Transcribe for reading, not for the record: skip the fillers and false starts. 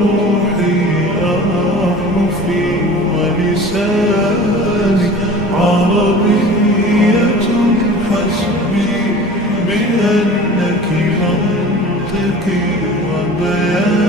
روحي أحرفي ولساني عربية حسبي بأنك منطقي وبياني